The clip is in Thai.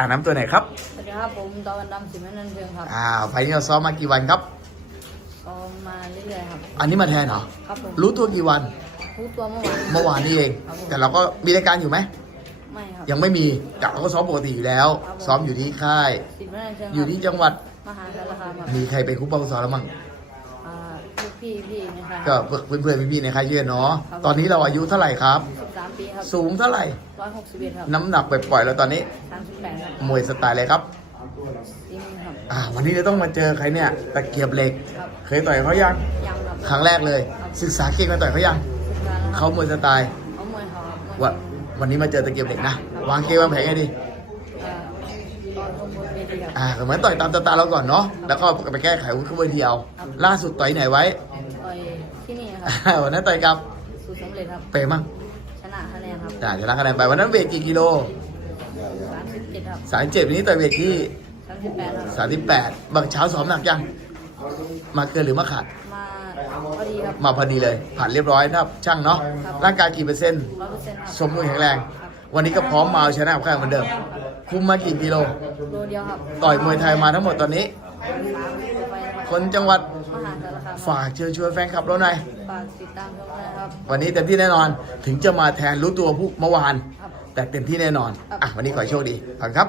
อ่าน้ำตัวไหนครับสวัสดีครับผมตะวันดำสิบแม่นันเชิงครับอ่าไฟล์นี้เราซ้อมมากี่วันครับก็มาเรื่อยๆครับ อันนี้มาแทนเหรอครับผมรู้ตัวกี่วันรู้ตัวเมื่อวาน เมื่อวานนี้เอง ครับผม แต่เราก็มีรายการอยู่ไหมไม่ครับ ยังไม่มีแต่เราก็ซ้อมปกติอยู่แล้ว ครับผม ซ้อมอยู่ที่ค่าย สิบแม่นันเชิงครับอยู่ที่จังหวัดมหาสารคามครับมีใครเป็นครูเป้าซ้อมแล้วมั้งอ่า ลูกพี่พี่นะครับก็เพื่อนๆพี่ๆในค่ายเยือนเนาะครับตอนนี้เราอายุเท่าไหร่ครับ สิบสามปีครับสูงเท่าไหร่ ร้อยหกสิบเอ็ดครับน้ำหนักปล่อยๆแล้วตอนนี้สามสิบแปดครับมวยสไตล์อะไรครับซิมครับ อ่าวันนี้เราต้องมาเจอใครเนี่ยตะเกียบเหล็ก ครับ เคยต่อยเขายังยังครับครั้งแรกเลย ศึกษาเก่งมาต่อยเขายังสุดท้ายแล้วคเขารับมวยสไตล์เขามวยเขาครับมวยว่าวันนี้มาเจอตะเกียบเหล็กนะวางเกมวางแผนไงดีอ่าตอนลงบนเวทีครับอ่าเหมือนต่อยตามสไตล์เราก่อนเนาะแล้วก็ไปแก้ไขวุ้นขบวนเดียวล่าสุดต่อยไหนไว้ต่อยที่นี่ ครับอ่าวันนั้นต่อยกับสูตรสำเร็จครับเปย์มั่งชนะคะแนนครับอ่าเดี๋ยวรักคะแนนไปวันนั้นเวทกี่กิโลสามสิบเจ็ดครับสามเจ็ดวันนี้ต่อยเวทที่สามสิบแปดครับสามสิบแปดบางเช้าซ้อมหนักยังมาเกินหรือมาขาดมาพอดีครับมาพอดีเลย ผ่านเรียบร้อยนะครับช่างเนาะร่างกายกี่เปอร์เซ็นต์ร้อยเปอร์เซ็นต์ครับสมบูรณ์แข็งแรง วันนี้ก็พร้อมมาเอาชนะกับข้างเหมือนเดิม คุมมากี่กิโลโลเดียวครับต่อยมวยไทยมาทั้งหมดตอนนี้สามไปนะ ครับคนจังหวัดมหาสารคามฝากเชิญชวนแฟนคลับเราหน่อย ฝากติดตามชมนะครับ วันนี้เต็มที่แน่นอนถึงจะมาแทนรู้ตัวผู้เมื่อวาน ครับ แต่เต็มที่แน่นอนอะวันนี้ขอให้โชคดีขอบคุณครับ